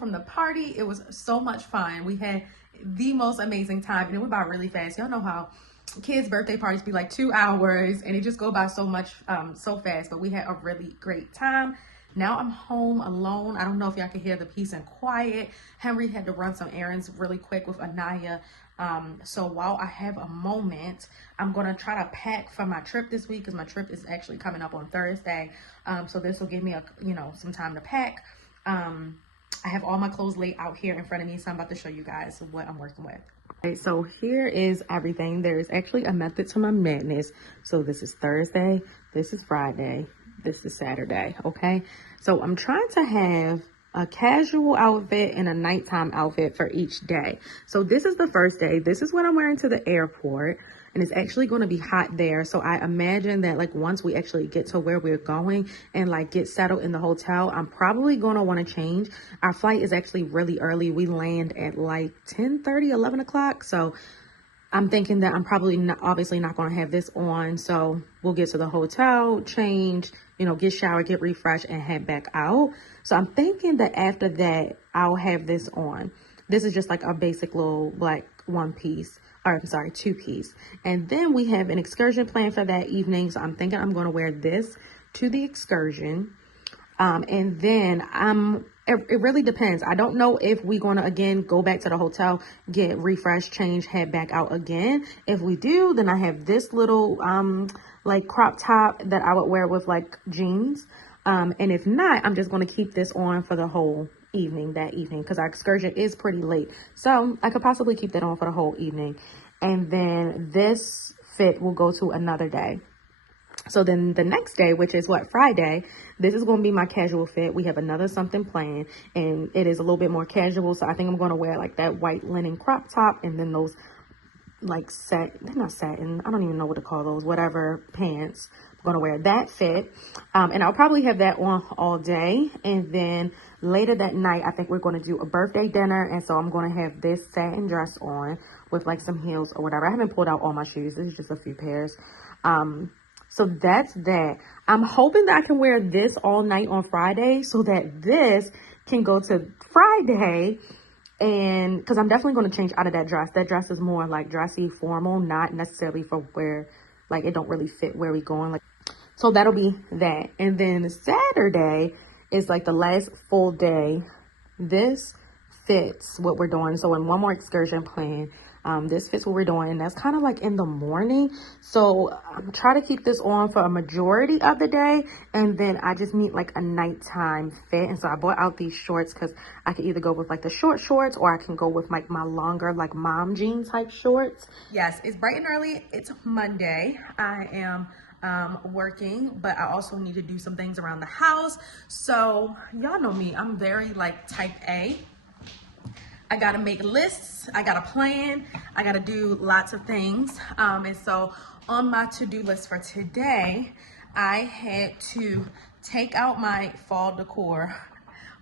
from the party. It was so much fun. We had the most amazing time, and it went by really fast. Y'all know how kids' birthday parties be like 2 hours, and it just go by so much, so fast. But we had a really great time. Now I'm home alone. I don't know if y'all can hear the peace and quiet. Henry had to run some errands really quick with Anaya. So while I have a moment, I'm going to try to pack for my trip this week, because my trip is actually coming up on Thursday. So this will give me some time to pack. I have all my clothes laid out here in front of me, so I'm about to show you guys what I'm working with. Okay, so here is everything. There is actually a method to my madness. So this is Thursday, this is Friday, this is Saturday, okay? So I'm trying to have a casual outfit and a nighttime outfit for each day. So this is the first day. This is what I'm wearing to the airport, and it's actually going to be hot there. So I imagine that like once we actually get to where we're going and like get settled in the hotel, I'm probably going to want to change. Our flight is actually really early. We land at like 10:30, 11 o'clock. So I'm thinking that I'm probably obviously not going to have this on. So we'll get to the hotel, change, get showered, get refreshed, and head back out. So I'm thinking that after that, I'll have this on. This is just like a basic little black two-piece. And then we have an excursion planned for that evening. So I'm thinking I'm going to wear this to the excursion. And then it really depends. I don't know if we're going to, again, go back to the hotel, get refreshed, change, head back out again. If we do, then I have this little, like crop top that I would wear with like jeans. And if not, I'm just going to keep this on for the whole evening, because our excursion is pretty late. So I could possibly keep that on for the whole evening. And then this fit will go to another day. So then the next day, which is Friday, this is going to be my casual fit. We have another something planned, and it is a little bit more casual. So I think I'm going to wear like that white linen crop top, and then those like they're not satin, I don't even know what to call those, whatever pants. I'm going to wear that fit. And I'll probably have that on all day. And then later that night, I think we're going to do a birthday dinner. And so I'm going to have this satin dress on with like some heels or whatever. I haven't pulled out all my shoes. This is just a few pairs. So that's that. I'm hoping that I can wear this all night on Friday so that this can go to Friday. And because I'm definitely going to change out of that dress. That dress is more like dressy, formal, not necessarily for where, like, it don't really fit where we going. Like, so that'll be that. And then Saturday is like the last full day. This fits what we're doing. So in one more excursion plan, this fits what we're doing, and that's kind of like in the morning. So I'm trying to keep this on for a majority of the day, and then I just need like a nighttime fit. And so I bought out these shorts because I could either go with like the short shorts, or I can go with like my longer like mom jean type shorts. Yes, it's bright and early. It's Monday. I am working, but I also need to do some things around the house. So y'all know me, I'm very like type A. I got to make lists. I got to plan. I got to do lots of things. And so on my to-do list for today, I had to take out my fall decor,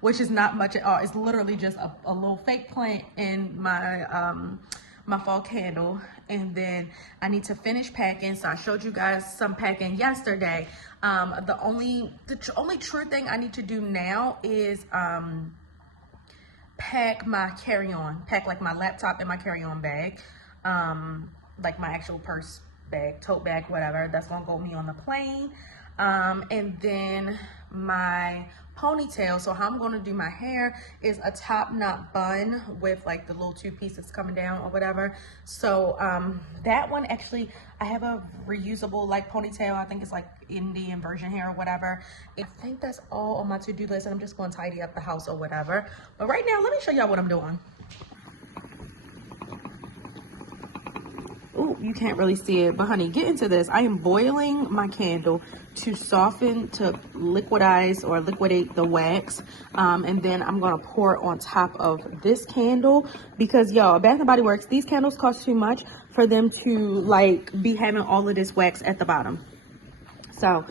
which is not much at all. It's literally just a little fake plant in my, my fall candle. And then I need to finish packing. So I showed you guys some packing yesterday. The only true thing I need to do now is, pack my carry-on, pack like my laptop in my carry-on bag, like my actual purse bag, tote bag, whatever. That's gonna go me on the plane. And then my ponytail. So how I'm gonna do my hair is a top knot bun with like the little two pieces coming down or whatever. So that one, actually, I have a reusable like ponytail. I think it's like Indian version hair or whatever. I think that's all on my to-do list, and I'm just gonna tidy up the house or whatever. But right now, let me show y'all what I'm doing. Oh, you can't really see it, but honey, get into this. I am boiling my candle to soften, to liquidate the wax. And then I'm gonna pour it on top of this candle, because y'all, Bath and Body Works, these candles cost too much for them to like be having all of this wax at the bottom. So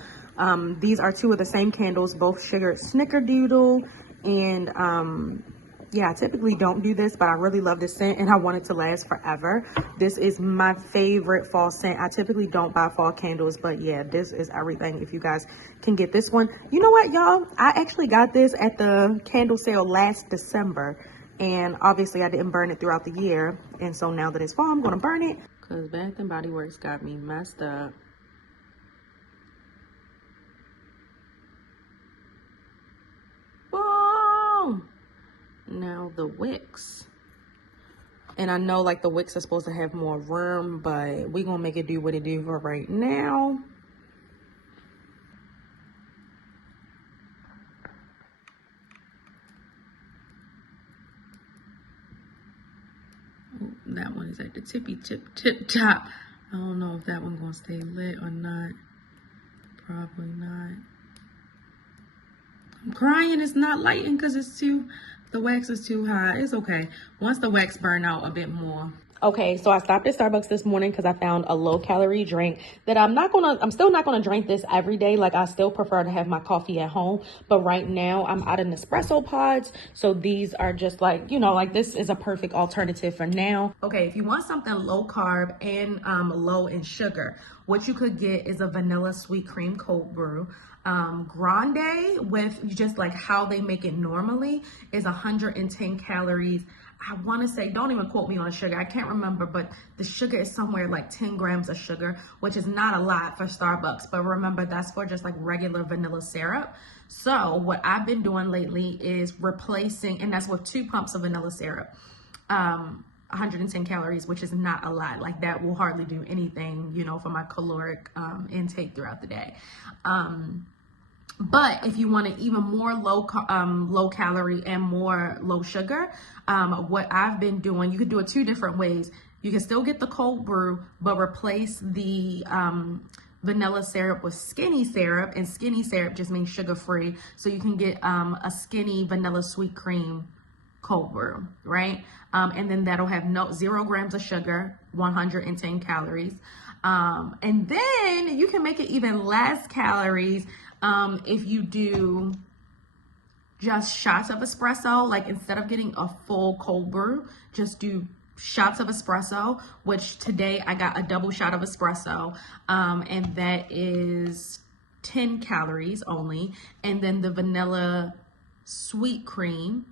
these are two of the same candles, both sugared snickerdoodle, and yeah, I typically don't do this, but I really love this scent and I want it to last forever. This is my favorite fall scent. I typically don't buy fall candles, but yeah, this is everything. If you guys can get this one. You know what, y'all? I actually got this at the candle sale last December, and obviously I didn't burn it throughout the year. And so now that it's fall, I'm gonna burn it. Cause Bath and Body Works got me messed up. Boom! Now the wicks. And I know like the wicks are supposed to have more room, but we're gonna make it do what it do for right now. Ooh, that one is at the tip top. I don't know if that one's gonna stay lit or not. Probably not. I'm crying it's not lighting because the wax is too high. It's okay. Once the wax burn out a bit more. Okay, so I stopped at Starbucks this morning because I found a low calorie drink that I'm still not gonna drink this every day. Like I still prefer to have my coffee at home. But right now I'm out of Nespresso pods. So these are just like, you know, like this is a perfect alternative for now. Okay, if you want something low carb and low in sugar, what you could get is a vanilla sweet cream cold brew. Grande with just like how they make it normally is 110 calories. I want to say, don't even quote me on sugar. I can't remember, but the sugar is somewhere like 10 grams of sugar, which is not a lot for Starbucks. But remember, that's for just like regular vanilla syrup. So what I've been doing lately is replacing, and that's with 2 pumps of vanilla syrup. 110 calories, which is not a lot. Like that will hardly do anything, you know, for my caloric intake throughout the day. But if you want it even more low calorie and more low sugar, what I've been doing, you could do it 2 different ways. You can still get the cold brew, but replace the vanilla syrup with skinny syrup, and skinny syrup just means sugar free. So you can get a skinny vanilla sweet cream cold brew, right? And then that'll have 0 grams of sugar, 110 calories. And then you can make it even less calories if you do just shots of espresso. Like instead of getting a full cold brew, just do shots of espresso, which today I got a double shot of espresso, and that is 10 calories only. And then the vanilla sweet cream,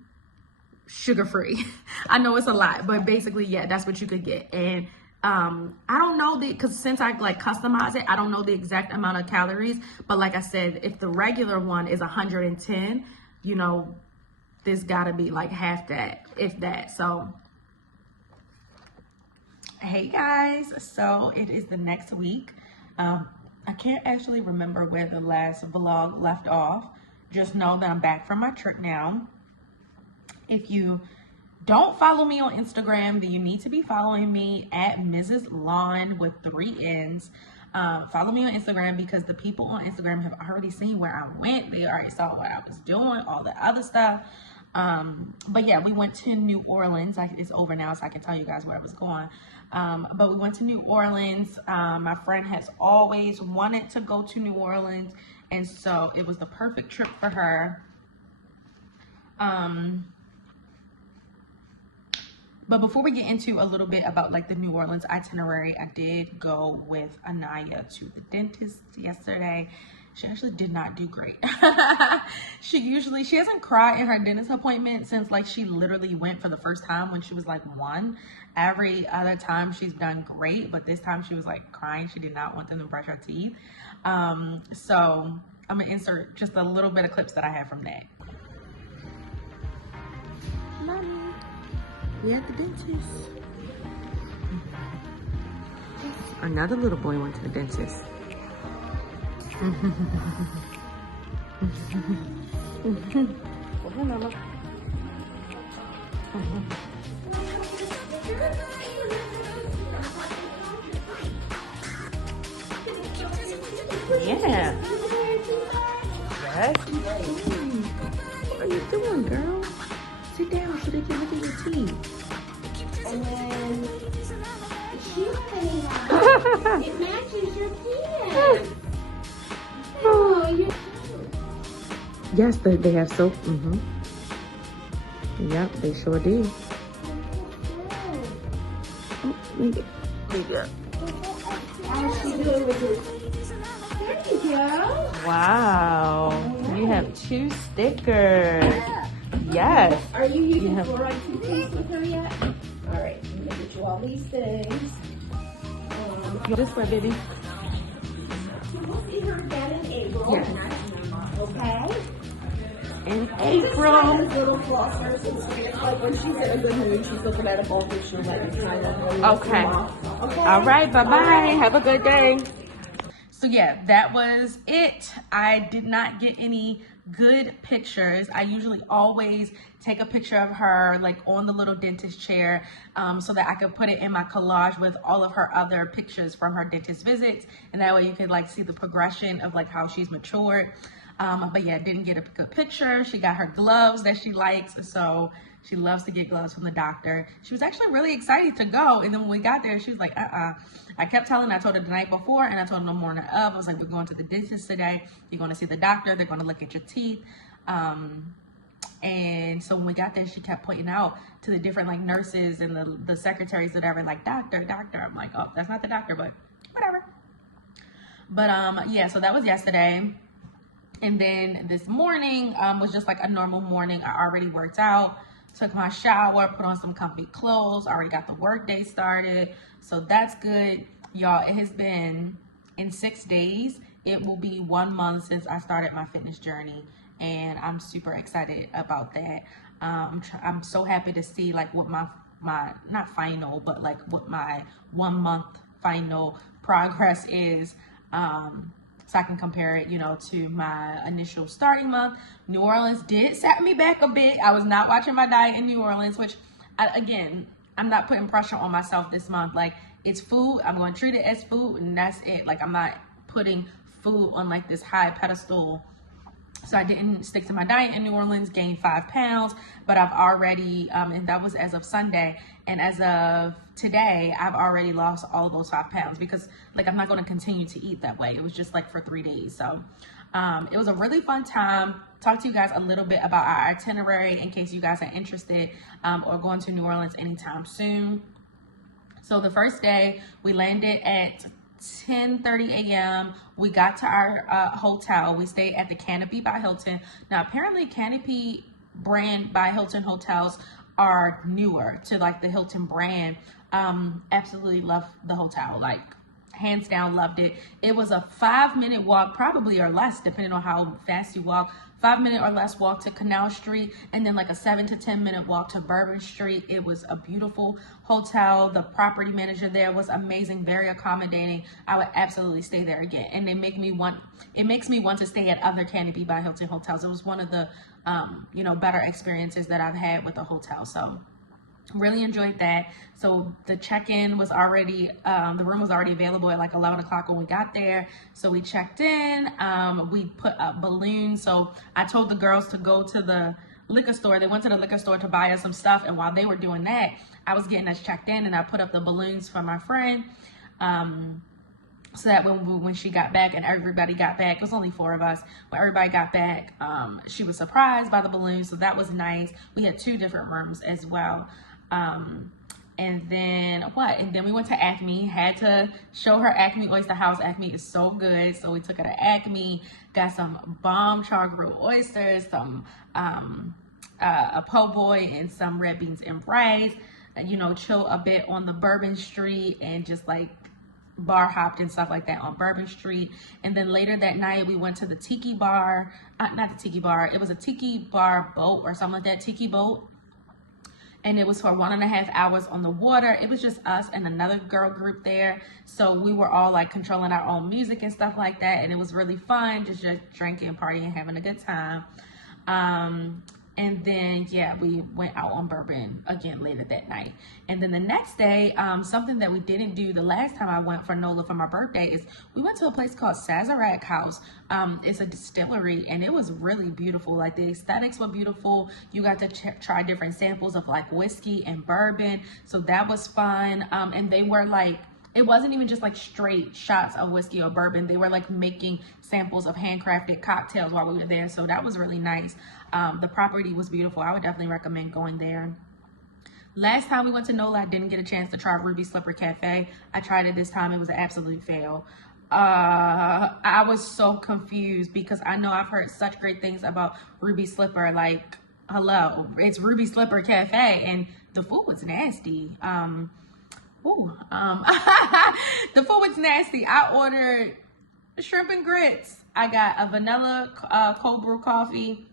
sugar-free. I know it's a lot, but basically, yeah, that's what you could get. And I don't know because since I like customize it, I don't know the exact amount of calories, but like I said, if the regular one is 110, you know, this gotta be like half that, if that. So hey guys, so it is the next week. I can't actually remember where the last vlog left off. Just know that I'm back from my trip now. If you don't follow me on Instagram, then you need to be following me at Mrs. Lawn with 3 N's. Follow me on Instagram because the people on Instagram have already seen where I went. They already saw what I was doing, all the other stuff. But yeah, we went to New Orleans. It's over now, so I can tell you guys where I was going. But we went to New Orleans. My friend has always wanted to go to New Orleans, and so it was the perfect trip for her. But before we get into a little bit about like the New Orleans itinerary, I did go with Anaya to the dentist yesterday. She actually did not do great. She hasn't cried in her dentist appointment since like she literally went for the first time when she was like 1. Every other time she's done great, but this time she was like crying. She did not want them to brush her teeth. So I'm gonna insert just a little bit of clips that I have from that. Mommy. We at the dentist. Another little boy went to the dentist. Yeah. What are you doing, girl? Sit down so they can look at your teeth. And then it matches your teeth. Oh, yes, they have soap. Yep, they sure did. Oh, maybe. How's she doing with it? There you go. Wow. Right. You have 2 stickers. Yes. Are you using have... fluoride toothpaste with her yet? All right, I'm gonna get you all these things. This way, baby. So we'll see her again in April. Yes. Okay. In Just April. like this little flossers and stuff. Like when she's in a good mood, she's looking at a bowl, she'll let you kind of. Okay. Okay. All right. Bye-bye. Have a good day. So yeah, that was it. I did not get any good pictures. I usually always take a picture of her like on the little dentist chair so that I could put it in my collage with all of her other pictures from her dentist visits, and that way you could like see the progression of like how she's matured. But yeah, didn't get a good picture. She got her gloves that she likes, so she loves to get gloves from the doctor. She was actually really excited to go, and then when we got there, she was like, I kept telling her, I told her the night before, and I told her the morning of. I was like, we're going to the dentist today. You're going to see the doctor. They're going to look at your teeth. And so when we got there, she kept pointing out to the different like nurses and the secretaries, whatever, like, doctor. I'm like, oh, that's not the doctor, but whatever. But yeah, so that was yesterday. And then this morning was just like a normal morning. I already worked out, took my shower, put on some comfy clothes, already got the work day started. So that's good. Y'all, it has been in 6 days. It will be 1 month since I started my fitness journey, and I'm super excited about that. I'm so happy to see like what my not final, but like what my 1 month final progress is. So I can compare it, you know, to my initial starting month. New Orleans did set me back a bit. I was not watching my diet in New Orleans, which, again, I'm not putting pressure on myself this month. Like, it's food. I'm going to treat it as food, and that's it. Like, I'm not putting food on, like, this high pedestal. So I didn't stick to my diet in New Orleans, gained 5 pounds, but I've already, and that was as of Sunday, and as of today, I've already lost all of those 5 pounds because like I'm not going to continue to eat that way. It was just like for 3 days. So it was a really fun time. Talk to you guys a little bit about our itinerary in case you guys are interested or going to New Orleans anytime soon. So the first day we landed at 10:30 a.m. We got to our hotel. We stayed at the Canopy by Hilton. Now, apparently Canopy brand by Hilton hotels are newer to like the Hilton brand. Absolutely loved the hotel. Like, hands down, loved it. It was a 5-minute walk, probably, or less, depending on how fast you walk. 5-minute or less walk to Canal Street, and then like a 7 to 10 minute walk to Bourbon Street. It was a beautiful hotel. The property manager there was amazing, very accommodating. I would absolutely stay there again, and it makes me want to stay at other Canopy by Hilton hotels. It was one of the you know, better experiences that I've had with the hotel. So really enjoyed that. So the check-in was already, the room was already available at like 11 o'clock when we got there. So we checked in, we put up balloons. So I told the girls to go to the liquor store. They went to the liquor store to buy us some stuff. And while they were doing that, I was getting us checked in, and I put up the balloons for my friend. So that when she got back and everybody got back, it was only 4 of us, but everybody got back, she was surprised by the balloons. So that was nice. We had 2 different rooms as well. And then we went to Acme. Had to show her Acme Oyster House. Acme is so good. So we took her to Acme, got some bomb char grilled oysters, some a po' boy, and some red beans and rice. And, you know, chill a bit on the Bourbon Street and just like bar hopped and stuff like that on Bourbon Street. And then later that night we went to the tiki bar, not the tiki bar, it was a tiki bar boat or something like that, tiki boat. And it was for 1.5 hours on the water. It was just us and another girl group there. So we were all like controlling our own music and stuff like that. And it was really fun, just drinking, partying, having a good time. And then, yeah, we went out on Bourbon again later that night. And then the next day, something that we didn't do the last time I went for Nola for my birthday is we went to a place called Sazerac House. It's a distillery, and it was really beautiful. Like, the aesthetics were beautiful. You got to try different samples of like whiskey and bourbon. So that was fun. And they were like, it wasn't even just like straight shots of whiskey or bourbon. They were like making samples of handcrafted cocktails while we were there. So that was really nice. The property was beautiful. I would definitely recommend going there. Last time we went to Nola, I didn't get a chance to try Ruby Slipper Cafe. I tried it this time. It was an absolute fail. I was so confused because I know I've heard such great things about Ruby Slipper. Like, hello, it's Ruby Slipper Cafe, and the food was nasty. The food was nasty. I ordered shrimp and grits. I got a vanilla cold brew coffee,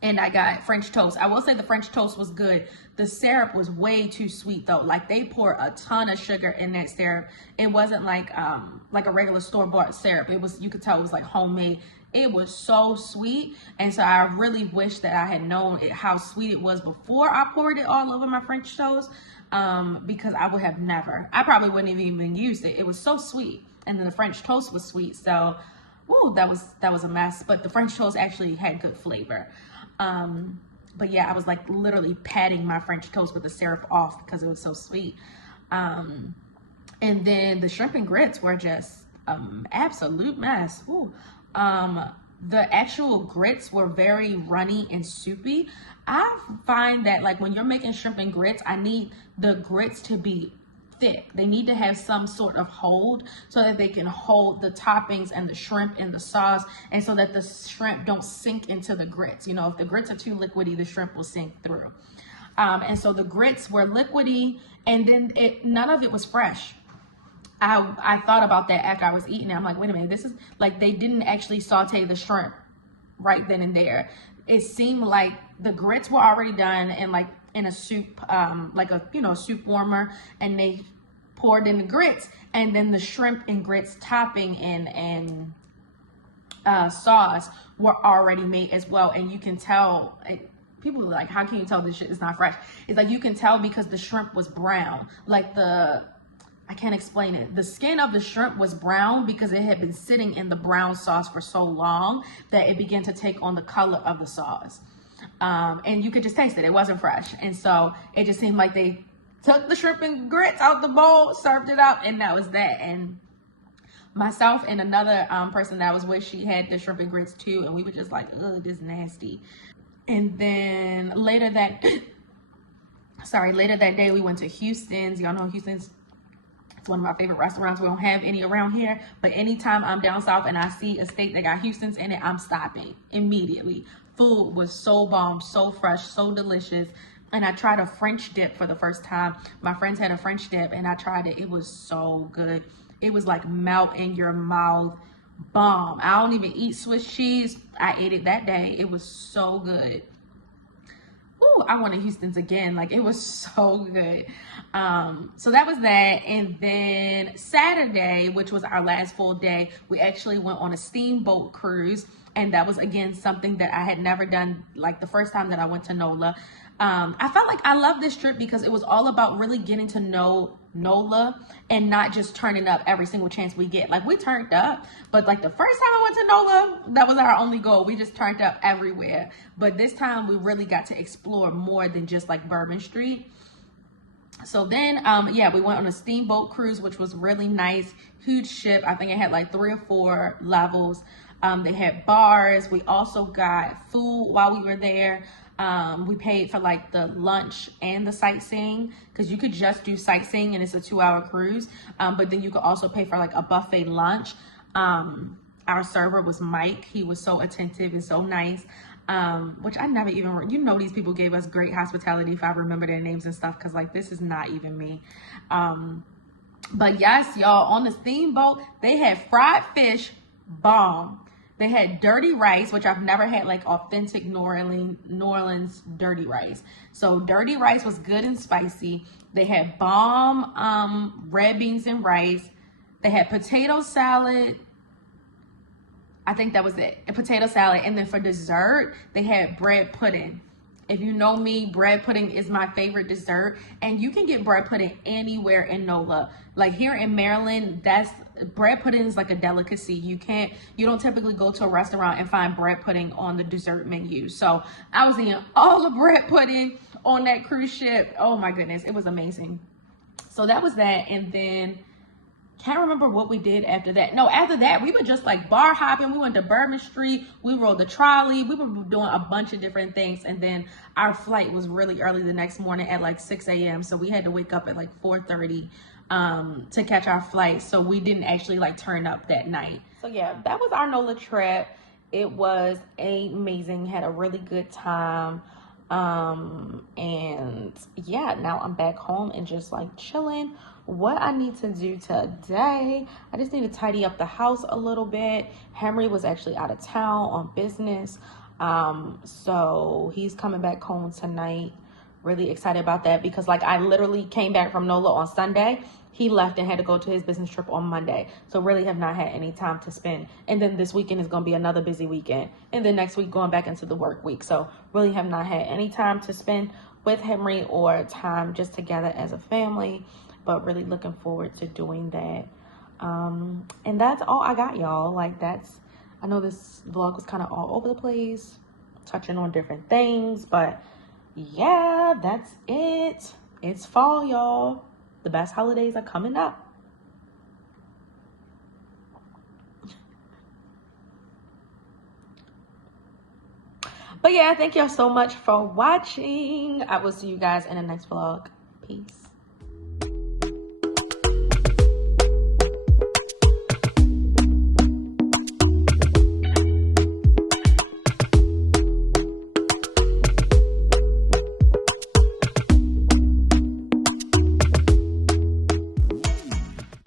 and I got French toast. I will say the French toast was good. The syrup was way too sweet though. Like they poured a ton of sugar in that syrup. It wasn't like a regular store-bought syrup. It was, you could tell it was like homemade. It was so sweet, and so I really wish that I had known how sweet it was before I poured it all over my French toast, because I would have never. I probably wouldn't have even used it. It was so sweet, and then the French toast was sweet. So, ooh, that was a mess. But the French toast actually had good flavor. But yeah, I was like literally patting my French toast with the syrup off because it was so sweet. And then the shrimp and grits were just absolute mess. Ooh. The actual grits were very runny and soupy. I find that like when you're making shrimp and grits, I need the grits to be thick. They need to have some sort of hold so that they can hold the toppings and the shrimp and the sauce, and so that the shrimp don't sink into the grits. You know, if the grits are too liquidy, the shrimp will sink through. And so the grits were liquidy, and then none of it was fresh. I thought about that after I was eating it. I'm like, wait a minute, this is like they didn't actually saute the shrimp right then and there. It seemed like the grits were already done and like in a soup, like a soup warmer, and they poured in the grits, and then the shrimp and grits topping and sauce were already made as well. And you can tell. People are like, how can you tell this shit is not fresh? It's like you can tell because the shrimp was brown. Like I can't explain it. The skin of the shrimp was brown because it had been sitting in the brown sauce for so long that it began to take on the color of the sauce. And you could just taste it. It wasn't fresh. And so it just seemed like they took the shrimp and grits out the bowl, served it up, and that was that. And myself and another person that I was with, she had the shrimp and grits too. And we were just like, ugh, this is nasty. And then later that day, we went to Houston's. Y'all know Houston's. One of my favorite restaurants. We don't have any around here, but anytime I'm down south and I see a steak that got Houston's in it, I'm stopping immediately. Food was so bomb, so fresh, so delicious. And I tried a French dip for the first time. My friends had a French dip and I tried it. It was so good. It was like melt in your mouth bomb. I don't even eat Swiss cheese. I ate it that day. It was so good. Ooh, I wanted Houston's again. Like, it was so good. So that was that. And then Saturday, which was our last full day, we actually went on a steamboat cruise. And that was, again, something that I had never done, like the first time that I went to Nola. I felt like I loved this trip because it was all about really getting to know Nola and not just turning up every single chance we get. Like, we turned up, but like the first time I went to Nola, that was our only goal. We just turned up everywhere. But this time we really got to explore more than just like Bourbon Street. So then, yeah, we went on a steamboat cruise, which was really nice. Huge ship. I think it had like 3 or 4 levels. They had bars. We also got food while we were there. We paid for like the lunch and the sightseeing, because you could just do sightseeing and it's a 2-hour cruise. But then you could also pay for like a buffet lunch. Our server was Mike. He was so attentive and so nice. Which I never even, these people gave us great hospitality if I remember their names and stuff, because like this is not even me. But yes, y'all, on the steamboat, they had fried fish, bomb. They had dirty rice, which I've never had, like authentic New Orleans dirty rice. So dirty rice was good and spicy. They had bomb red beans and rice. They had potato salad. I think that was it. A potato salad. And then for dessert, they had bread pudding. If you know me, bread pudding is my favorite dessert. And you can get bread pudding anywhere in Nola. Like here in Maryland, bread pudding is like a delicacy. You don't typically go to a restaurant and find bread pudding on the dessert menu. So I was eating all the bread pudding on that cruise ship. Oh my goodness, it was amazing. So that was that. And then can't remember what we did after that. No, after that, we were just like bar hopping. We went to Bourbon Street. We rode the trolley. We were doing a bunch of different things. And then our flight was really early the next morning at like 6 a.m. So we had to wake up at like 4:30 to catch our flight. So we didn't actually like turn up that night. So yeah, that was our Nola trip. It was amazing. Had a really good time. And yeah, now I'm back home and just like chilling. What I need to do today, I just need to tidy up the house a little bit. Henry was actually out of town on business, so he's coming back home tonight. Really excited about that because like I literally came back from Nola on Sunday. He left and had to go to his business trip on Monday. So really have not had any time to spend. And then this weekend is going to be another busy weekend. And then next week going back into the work week. So really have not had any time to spend with Henry or time just together as a family. But really looking forward to doing that. And that's all I got, y'all. Like I know this vlog was kind of all over the place, touching on different things. But yeah, that's it. It's fall, y'all. The best holidays are coming up. But yeah, thank y'all so much for watching. I will see you guys in the next vlog. Peace.